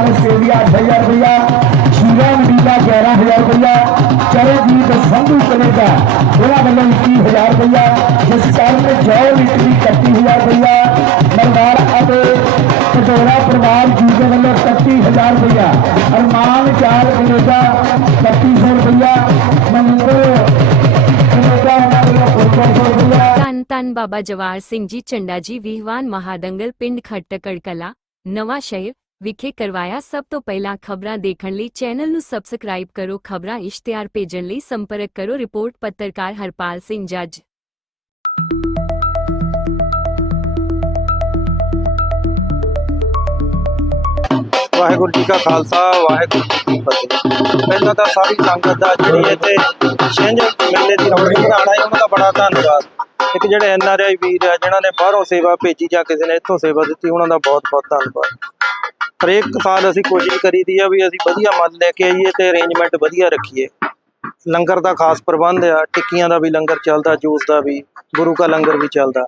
ਸਾਹਿਬ Australia 8000 ਰੁਪਇਆ ਸ਼ੀਰਾ ਮਦੀਨਾ 11000 ਰੁਪਇਆ Charanjit Sandhu Canada ਉਹਨਾਂ ਵੱਲੋਂ 21000 ਰੁਪਇਆ ਜਿਸ ਕਾਰਨ ਜੋਲ ਇਟਲੀ 31000 ਰੁਪਇਆ ਮਰਵਾੜ ਅਤੇ ਕਟੋਰਾ ਪਰਿਵਾਰ ਜੀ ਦੇ ਵੱਲੋਂ 31000 ਰੁਪਇਆ ਅਰਮਾਨ ਚਾਲ ਕੈਨੇਡਾ 3100 ਰੁਪਇਆ ਮਨਿੰਦਰ ਕੈਨੇਡਾ ਉਹਨਾਂ ਵੱਲੋਂ 2500 ਰੁਪਇਆ ਧੰਨ ਧੰਨ ਬਾਬਾ ਜਵਾਰ ਸਿੰਘ ਜੀ ਚੰਡਾ ਜੀ ਵਿਹਵਾਨ ਮਹਾਦੰਗਲ ਪਿੰਡ ਖੱਟਕੜ ਕਲਾ ਨਵਾਂ ਸ਼ਹਿਰ ਵਿਖੇ ਕਰਵਾਇਆ ਸਭ ਤੋਂ ਪਹਿਲਾਂ ਖਬਰਾਂ ਦੇਖਣ ਲਈ ਚੈਨਲ ਨੂੰ ਸਬਸਕ੍ਰਾਈਬ ਕਰੋ ਖਬਰਾਂ ਇਸ਼ਤਿਹਾਰ ਭੇਜਣ ਲਈ ਸੰਪਰਕ ਕਰੋ ਰਿਪੋਰਟ ਪੱਤਰਕਾਰ ਹਰਪਾਲ ਸਿੰਘ ਜੱਜ ਵਾਹਿਗੁਰੂ ਜੀ ਕਾ ਖਾਲਸਾ ਵਾਹਿਗੁਰੂ ਜੀ ਕੀ ਫਤਿਹ ਪਹਿਲਾਂ ਤਾਂ ਸਾਰੀ ਸੰਗਤ ਦਾ ਜਿਹੜੀ ਇੱਥੇ ਛਿੰਝ ਮੇਲੇ ਦੀ ਰੌਣਕ ਬਣਾਉਣ ਆਈ ਉਹਨਾਂ ਦਾ ਬੜਾ ਧੰਨਵਾਦ ਇੱਕ ਜਿਹੜੇ ਐਨ ਆਰ ਆਈ ਵੀਰ ਆ, ਜਿਨ੍ਹਾਂ ਨੇ ਬਾਹਰੋਂ ਸੇਵਾ ਭੇਜੀ ਜਾਂ ਕਿਸੇ ਨੇ ਇੱਥੋਂ ਸੇਵਾ ਦਿੱਤੀ, ਉਹਨਾਂ ਦਾ ਬਹੁਤ ਬਹੁਤ ਧੰਨਵਾਦ। ਹਰੇਕ ਸਾਲ ਅਸੀਂ ਕੋਸ਼ਿਸ਼ ਕਰੀਦੀ ਆ ਵੀ ਅਸੀਂ ਵਧੀਆ ਮੱਲ ਲੈ ਕੇ ਆਈਏ ਤੇ ਅਰੇਂਜਮੈਂਟ ਵਧੀਆ ਰੱਖੀਏ। ਲੰਗਰ ਦਾ ਖਾਸ ਪ੍ਰਬੰਧ ਆ, ਟਿੱਕੀਆਂ ਦਾ ਵੀ ਲੰਗਰ ਚੱਲਦਾ, ਜੂਸ ਦਾ ਵੀ, ਗੁਰੂ ਕਾ ਲੰਗਰ ਵੀ ਚੱਲਦਾ।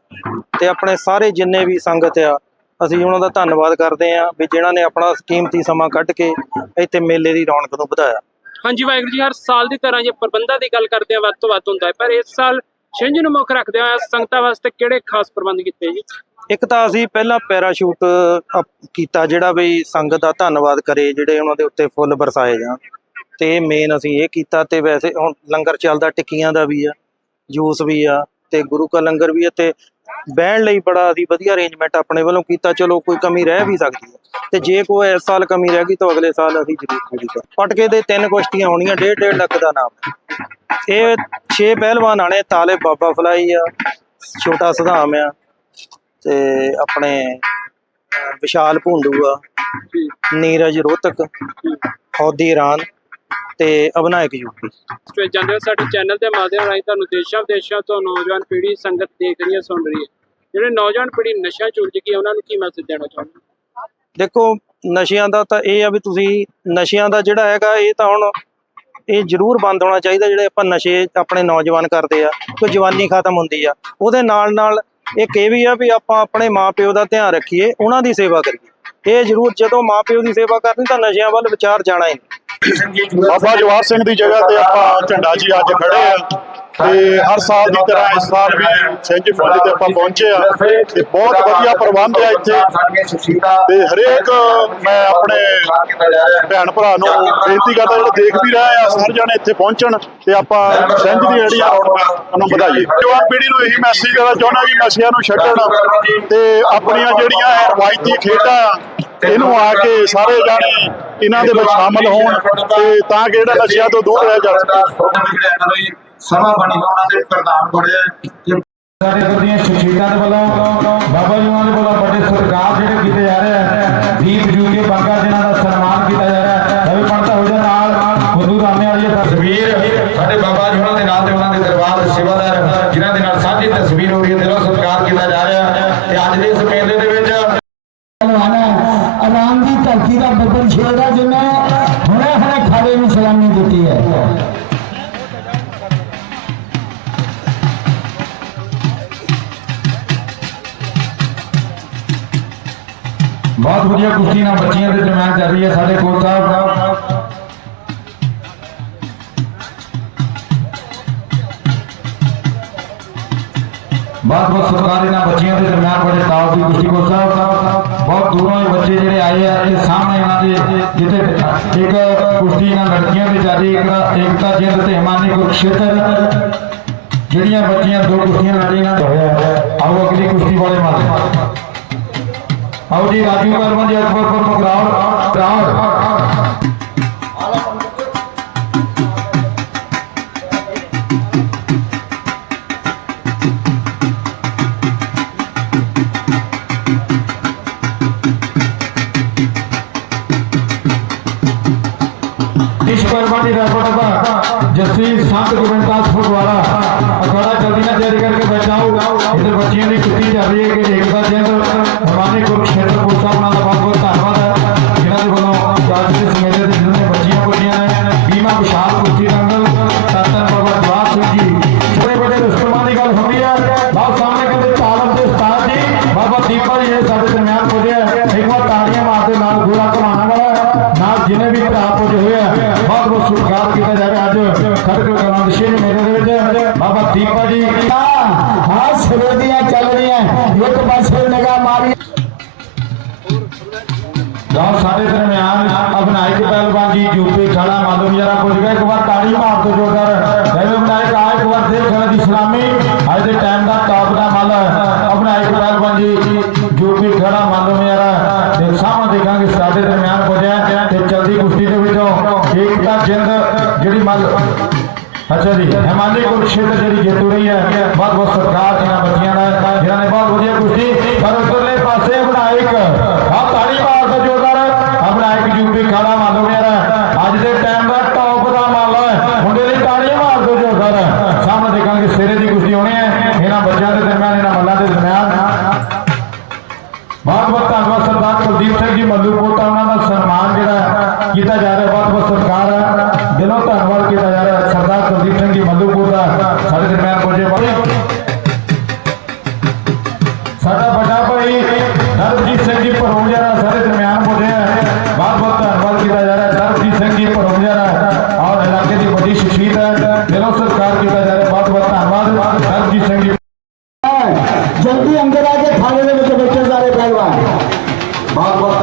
ਤੇ ਆਪਣੇ ਸਾਰੇ ਜਿੰਨੇ ਵੀ ਸੰਗਤ ਆ, ਅਸੀਂ ਉਹਨਾਂ ਦਾ ਧੰਨਵਾਦ ਕਰਦੇ ਆ ਵੀ ਜਿਨ੍ਹਾਂ ਨੇ ਆਪਣਾ ਕੀਮਤੀ ਸਮਾਂ ਕੱਢ ਕੇ ਇੱਥੇ ਮੇਲੇ ਦੀ ਰੌਣਕ ਨੂੰ ਵਧਾਇਆ। ਹਾਂਜੀ, ਵਾਹਿਗੁਰੂ ਜੀ, ਹਰ ਸਾਲ ਦੀ ਤਰ੍ਹਾਂ ਜੇ ਪ੍ਰਬੰਧਾਂ ਦੀ ਗੱਲ ਕਰਦੇ ਆ, ਵੱਧ ਤੋਂ ਵੱਧ ਹੁੰਦਾ ਹੈ। ਪਰ ਇਸ ਸਾਲ ਛਿੰਝ ਨੂੰ ਮੁੱਖ ਰੱਖਦੇ ਹੋਏ ਸੰਗਤਾਂ ਵਾਸਤੇ ਕਿਹੜੇ ਖਾਸ ਪ੍ਰਬੰਧ ਕੀਤੇ ਜੀ? ਇੱਕ ਤਾਂ ਅਸੀਂ ਪਹਿਲਾਂ ਪੈਰਾਸ਼ੂਟ ਕੀਤਾ ਜਿਹੜਾ ਵੀ ਸੰਗਤ ਦਾ ਧੰਨਵਾਦ ਕਰੇ, ਜਿਹੜੇ ਉਹਨਾਂ ਦੇ ਉੱਤੇ ਫੁੱਲ ਬਰਸਾਏ ਜਾਣ। ਤੇ ਮੇਨ ਅਸੀਂ ਇਹ ਕੀਤਾ ਤੇ ਵੈਸੇ ਹੁਣ ਲੰਗਰ ਚੱਲਦਾ, ਟਿੱਕੀਆਂ ਦਾ ਵੀ ਆ, ਜੂਸ ਵੀ ਆ, ਤੇ ਗੁਰੂ ਕਾ ਲੰਗਰ ਵੀ ਆ ਤੇ ਬਹਿਣ ਲਈ ਬੜਾ ਅਸੀਂ ਵਧੀਆ ਅਰੇਂਜਮੈਂਟ ਆਪਣੇ ਵੱਲੋਂ ਕੀਤਾ। ਚਲੋ ਕੋਈ ਕਮੀ ਰਹਿ ਵੀ ਸਕਦੀ ਹੈ। ਤੇ ਜੇ ਕੋਈ ਇਸ ਸਾਲ ਕਮੀ ਰਹਿ ਗਈ ਤਾਂ ਅਗਲੇ ਸਾਲ ਅਸੀਂ ਜ਼ਰੂਰ ਪੂਰੀ ਕਰ ਪਟਕੇ ਦੇ ਤਿੰਨ ਕੁਸ਼ਤੀਆਂ ਹੋਣੀਆਂ ਡੇਢ ਡੇਢ ਲੱਖ ਦਾ ਨਾਮ। ਇਹ ਛੇ ਪਹਿਲਵਾਨ ਆਣੇ ਤਾਲੇ ਬਾਬਾ ਫਲਾਈ ਆ ਛੋਟਾ ਸੁਧਾਮ ਆ ਤੇ ਆਪਣੇ ਵਿਸ਼ਾਲ ਭੁੰਡੂ ਆ ਨੀਰਜ ਰੋਹਤਕ ਹੌਦੀ ਇਰਾਨ ਤੇ ਅਬਨਾਇਕ ਯੂਪੀ ਫਿਰ ਜਾਂਦੇ ਹੋ ਸਾਡੇ ਚੈਨਲ ਦੇ ਮਾਧਿਅਮ ਰਾਹੀਂ ਤੁਹਾਨੂੰ ਦੇਸ਼ਾਂ ਵਿਦੇਸ਼ਾਂ ਤੋਂ ਨੌਜਵਾਨ ਪੀੜ੍ਹੀ ਸੰਗਤ ਦੇਖ ਰਹੀ ਹੈ ਸੁਣ ਰਹੀ ਹੈ ਜਿਹੜੇ ਨੌਜਵਾਨ ਪੀੜ੍ਹੀ ਨਸ਼ਾ ਚ ਉਲਝ ਗਈ ਹੈ, ਉਹਨਾਂ ਨੂੰ ਕੀ ਮੈਸੇਜ ਦੇਣਾ ਚਾਹੁੰਦੇ? ਦੇਖੋ ਨਸ਼ਿਆਂ ਦਾ ਤਾਂ ਇਹ ਆ ਵੀ ਤੁਸੀਂ ਨਸ਼ਿਆਂ ਦਾ ਜਿਹੜਾ ਹੈਗਾ ਇਹ ਤਾਂ ਹੁਣ ਇਹ ਜ਼ਰੂਰ ਬੰਦ ਹੋਣਾ ਚਾਹੀਦਾ ਜਿਹੜੇ ਆਪਾਂ ਨਸ਼ੇ ਆਪਣੇ ਨੌਜਵਾਨ ਕਰਦੇ ਆ ਕੋਈ ਜਵਾਨੀ ਖਤਮ ਹੁੰਦੀ ਆ। ਉਹਦੇ ਨਾਲ ਨਾਲ ਇੱਕ ਇਹ ਵੀ ਆ ਵੀ ਆਪਾਂ ਆਪਣੇ ਮਾਪਿਓ ਦਾ ਧਿਆਨ ਰੱਖੀਏ ਉਹਨਾਂ ਦੀ ਸੇਵਾ ਕਰੀਏ। ਇਹ ਜ਼ਰੂਰ ਜਦੋਂ ਮਾਪਿਓ ਦੀ ਸੇਵਾ ਕਰਨੀ ਤਾਂ ਨਸ਼ਿਆਂ ਵੱਲ ਵਿਚਾਰ ਜਾਣਾ ਹੀ ਨਹੀਂ। ਬਾਬਾ ਜਵਾਹਰ ਸਿੰਘ ਦੀ ਜਗ੍ਹਾ ਤੇ ਆਪਾਂ ਝੰਡਾ ਜੀ ਅੱਜ ਖੜੇ ਆ ਤੇ ਹਰ ਸਾਲ ਦੀ ਤਰ੍ਹਾਂ ਇਸ ਸਾਲ ਵੀ ਸਿੰਘ ਫੁੱਲ ਤੇ ਆਪਾਂ ਪਹੁੰਚੇ ਆ। ਤੇ ਬਹੁਤ ਵਧੀਆ ਪ੍ਰਬੰਧ ਹੈ ਇੱਥੇ। ਤੇ ਹਰੇਕ ਮੈਂ ਆਪਣੇ ਭੈਣ ਭਰਾ ਨੂੰ ਬੇਨਤੀ ਕਰਦਾ, ਜਿਹੜੇ ਦੇਖ ਵੀ ਰਿਹਾ ਆ, ਸਾਰੇ ਜਣੇ ਇੱਥੇ ਪਹੁੰਚਣ ਤੇ ਆਪਾਂ ਸਿੰਘ ਦੀ ਜਿਹੜੀ ਆ ਰੌਣਕ ਨੂੰ ਵਧਾਈਏ। ਜਵਾਨ ਪੀੜ੍ਹੀ ਨੂੰ ਇਹੀ ਮੈਸੇਜ ਦੇਣਾ ਚਾਹੁੰਦਾ ਵੀ ਨਸ਼ਿਆਂ ਨੂੰ ਛੱਡਣ ਤੇ ਆਪਣੀਆਂ ਜਿਹੜੀਆਂ ਰਵਾਇਤੀ ਖੇਡਾਂ ਇਹਨੂੰ ਆ ਕੇ ਸਾਰੇ ਜਾਣੇ ਇਹਨਾਂ ਦੇ ਵਿੱਚ ਸ਼ਾਮਲ ਹੋਣ ਤੇ ਤਾਂ ਕਿ ਜਿਹੜਾ ਨਸ਼ਿਆਂ ਤੋਂ ਦੂਰ ਰਹਿ ਜਾ ਸਕੇ। ਸਮਾਂ ਬਣੀ ਉਹਨਾਂ ਦੇ ਪ੍ਰਧਾਨ ਬੜੇ ਕਿ ਸਾਡੇ ਗੁਰਦੀਆਂ ਸ਼ਹੀਦਾਂ ਦੇ ਵੱਲੋਂ ਬਾਬਾ ਜੀ ਦੇ ਵੱਲੋਂ ਵੱਡੇ ਸਤਿਕਾਰ ਜਿਹੜੇ ਕੀਤੇ ਜਾ ਰਹੇ ਆ। ਦੀਪ ਜੂਕੇ ਬੰਗਾ ਧਰਤੀ ਦਾ ਬੱਬਰ ਸ਼ੇਰ ਹੈ ਜਿਨੇ ਹੁਣੇ ਹੁਣੇ ਖਾੜੇ ਨੂੰ ਸਲਾਮੀ ਦਿੱਤੀ ਹੈ ਬਹੁਤ ਵਧੀਆ ਕੁਸ਼ਤੀ ਨਾਲ ਬੱਚੀਆਂ ਦੇ ਦਰਮਿਆਨ ਚੱਲ ਰਹੀ ਹੈ ਸਾਡੇ ਕੋਚ ਸਾਹਿਬ ਬਹੁਤ ਬਹੁਤ ਸਤਿਕਾਰ ਇਹਨਾਂ ਬੱਚਿਆਂ ਦੇ ਦਰਮਿਆਨ ਬੜੇ ਤਾਲ ਦੀ ਕੁਸ਼ਤੀ ਕੋਚ ਸਾਹਿਬ ਬਹੁਤ ਦੂਰੋਂ ਇਹ ਬੱਚੇ ਜਿਹੜੇ ਆਏ ਆ, ਇਹ ਸਾਹਮਣੇ ਇਹਨਾਂ ਦੇ ਜਿੱਥੇ ਇੱਕ ਕੁਸ਼ਤੀ ਇਹਨਾਂ ਲੜਕੀਆਂ ਦੀ ਜਾਰੀ ਏਕਤਾ ਜਿੰਦ ਤੇ ਹਿਮਾਨੀ ਕੁਰਕਸ਼ੇਤਰ। ਜਿਹੜੀਆਂ ਬੱਚੀਆਂ ਦੋ ਕੁਸ਼ਤੀਆਂ ਲੜੀਆਂ ਹੋਇਆ ਹੈ। ਆਓ ਅਗਲੀ ਕੁਸ਼ਤੀ ਵਾਲੇ ਮਾਲੇ ਆਓ ਜੀ, ਰਾਜੂ ਪਰਮਨ ਜੀ ਅਕਬਰ ਪਰ ਮਗਰਾਉ ਰਾਉ ਇਸ ਪਰਮਨ ਦੀ ਰਫੜ ਜੱਸੀ ਸੰਤ ਗੋਬਿੰਦਾਸ ਫਗਵਾੜਾ। ਅਖਾੜਾ ਜਲਦੀ ਨਾਲ ਤਿਆਰੀ ਕਰਕੇ ਬੈਠਾਓ ਇਧਰ ਬੱਚਿਆਂ ਦੀ ਕੀਤੀ ਚੱਲ ਰਹੀ ਹੈ ਕਿ ਏਕਤਾ ਜਿੰਦ ਹਮਾਰੇ ਕੁਰਕਸ਼ੇਤਰ ਕੋਸਾ ਉਹਨਾਂ ਬਹੁਤ ਬਹੁਤ ਧੰਨਵਾਦ ਹੈ। ਜਿਨ੍ਹਾਂ ਦੇ ਵੱਲੋਂ ਅੱਜ ਦੇ ਸਮੇਂ ਦੇ ਜਿਨ੍ਹਾਂ ਨੇ ਬੱਚੀਆਂ ਕੁੜੀਆਂ ਨੇ, ਬੀਮਾ ਵਿਸ਼ਾਲ ਬਾਬਾ ਦੀਪਾ ਜੀ। ਹਾਂ ਸਰੋਦੀਆਂ ਚੱਲ ਰਹੀਆਂ। ਇੱਕ ਪਾਸੇ ਨਿਗਾਹ ਮਾਰੀ। ਦਾ ਸਾਡੇ ਦਰਮਿਆਨ ਅਭਨਾਇਕ ਪਹਿਲਵਾਨ ਜੀ ਜੂਪੇ ਖਾਲਾ ਮਾਲੂਮ ਜਰਾ ਪੁੱਛ ਗਿਆ। ਇੱਕ ਵਾਰ ਤਾੜੀ ਮਾਰ ਦੋ ਜੋਰਦਾਰ ਐਵੇਂ ਬਨਾਇਕ ਵਾਰ ਦੇਖ ਦੀ ਸਲਾਮੀ। ਅੱਜ ਦੇ ਟਾਈਮ ਦਾ ਟਾਪ ਦਾ ਮੱਲ ਅਭਨਾਇਕ ਪਹਿਲਵਾਨ ਜੀ। ਜੀ। ਹਿਮਾਲੇ ਗੁਰਸ਼ੇਦ ਜਿਹੜੀ ਜੇਤੂ ਰਹੀ ਹੈ ਬਹੁਤ ਬਹੁਤ ਸਰਕਾਰ ਇਹਨਾਂ ਬੱਚੀਆਂ ਦਾ ਜਿਨ੍ਹਾਂ ਨੇ ਬਹੁਤ ਵਧੀਆ ਕੁਸ਼ਤੀ ਜਲਦੀ ਅੰਦਰ ਆ ਕੇ ਥਾਣੇ ਦੇ ਵਿੱਚ ਬੱਚੇ ਸਾਰੇ ਪਹਿਲਵਾਨ। ਬਹੁਤ ਬਹੁਤ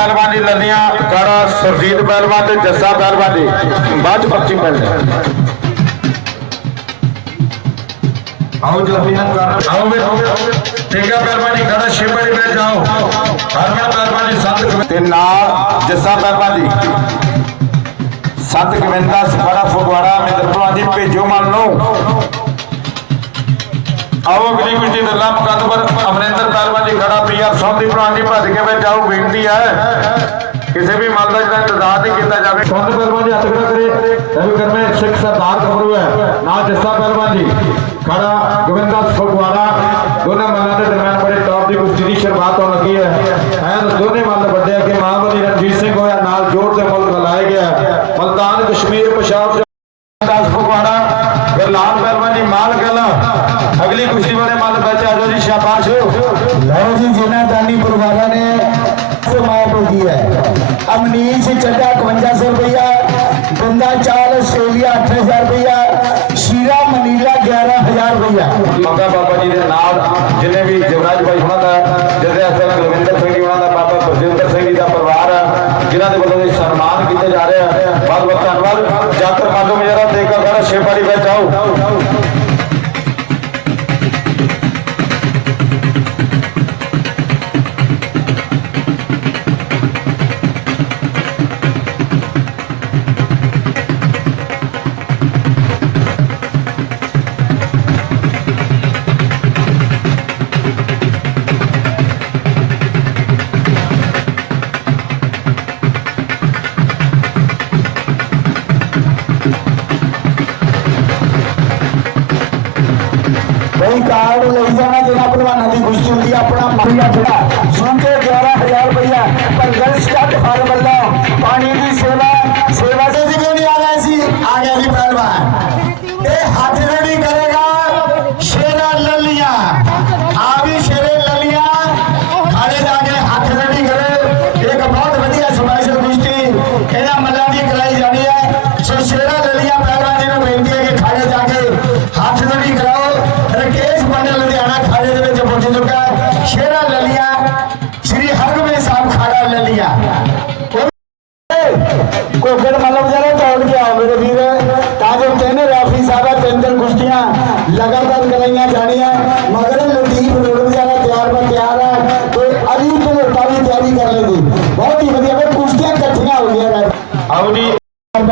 ਪਹਿਲਵਾਨ ਦੀ ਲੱਲੀਆਂ ਗੜਾ ਸਰਜੀਤ ਪਹਿਲਵਾਨ ਤੇ ਜੱਸਾ ਪਹਿਲਵਾਨ ਦੀ ਬਾਅਦ ਪੱਕੀ ਮਿਲਦੇ ਆਓ ਜੋ ਬਿਨਾਂ ਕਰਨ ਆਓ ਵੇ। ਟੇਗਾ ਪਹਿਲਵਾਨ ਦੀ ਗੜਾ ਸ਼ਿਵੜੀ ਵਿੱਚ ਜਾਓ ਹਰਮਨ ਪਹਿਲਵਾਨ ਦੀ ਸੰਤ ਤੇ ਨਾਲ ਜੱਸਾ ਪਹਿਲਵਾਨ ਦੀ ਸੰਤ ਗਵਿੰਦਾ ਸਫੜਾ ਫਗਵਾੜਾ ਮਿੰਦਰ ਦੀ ਭੇਜੋ ਮੰਨ ਲਓ ਆਓ ਅਗਲੀ ਕੁਸ਼ਤੀ ਦਾ ਲਾਭ ਕਦਬਰ ਅਮਰਿੰਦਰ ਯਾਰ ਸਭ ਦੀ ਪ੍ਰਾਂਤੀ ਭੱਜ ਕੇ ਵਿੱਚ ਆਓ ਬੇਨਤੀ ਹੈ। ਕਿਸੇ ਵੀ ਮਨ ਦਾ ਜਿਹੜਾ ਇੰਤਜ਼ਾਰ ਨਹੀਂ ਕੀਤਾ ਜਾਵੇ। ਸੰਤ ਪਹਿਲਵਾਨ ਜੀ, ਹੱਥ ਖੜਾ ਕਰੇ। ਰਵੀ ਕਰਮੇ ਸਿੱਖ ਸਰਦਾਰ ਕਬਰੂ ਹੈ। ਨਾਲ ਜੱਸਾ ਪਹਿਲਵਾਨ ਜੀ, ਖੜਾ ਗੋਵਿੰਦਾ ਸੁਖਵਾਰਾ ਦੋਨਾਂ ਮਨਾਂ ਦੇ ਦਰਮਿਆਨ ਚੱਡਾ 5100 ਰੁਪਇਆ ਬੰਦਾ ਚਾਲ ਆਸਟ੍ਰੇਲੀਆ 8000 ਰੁਪਇਆ ਸ਼ੀਰਾ ਮਨੀਲਾ 11000 ਰੁਪਇਆ ਬਾਬਾ ਬਾਬਾ ਜੀ ਦੇ ਨਾਲ ਜਿੰਨੇ ਵੀ ਜਵਰਾਜ ਭਾਈ ਉਹਨਾਂ ਦਾ ਜਿਹੜੇ ਅਸਲ ਕੁਲਵਿੰਦਰ ਸਿੰਘ ਜੀ ਉਹਨਾਂ ਦਾ, ਬਾਬਾ ਬਰਜਿੰਦਰ ਸਿੰਘ ਜੀ ਦਾ ਪਰਿਵਾਰ ਆ, ਜਿਨ੍ਹਾਂ ਦੇ ਵੱਲੋਂ ਇਹ ਸਨਮਾਨ ਕੀਤਾ ਜਾ ਰਿਹਾ। ਬਹੁਤ ਬਹੁਤ ਧੰਨਵਾਦ। ਜਾਤਰ ਮਾਧੋ ਮਜਰਾ ਦੇਖ ਕੇ ਸਾਰਾ ਛੇ ਪਾਰੀ ਵਿੱਚ ਆਓ। अपना मारिया जुड़ा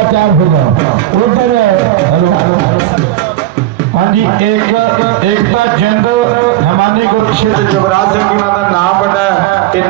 प्रचार होगा उधर हाँ जी एक एकता जिंद हमानी गुरक्षित युवराज सिंह जी का नाम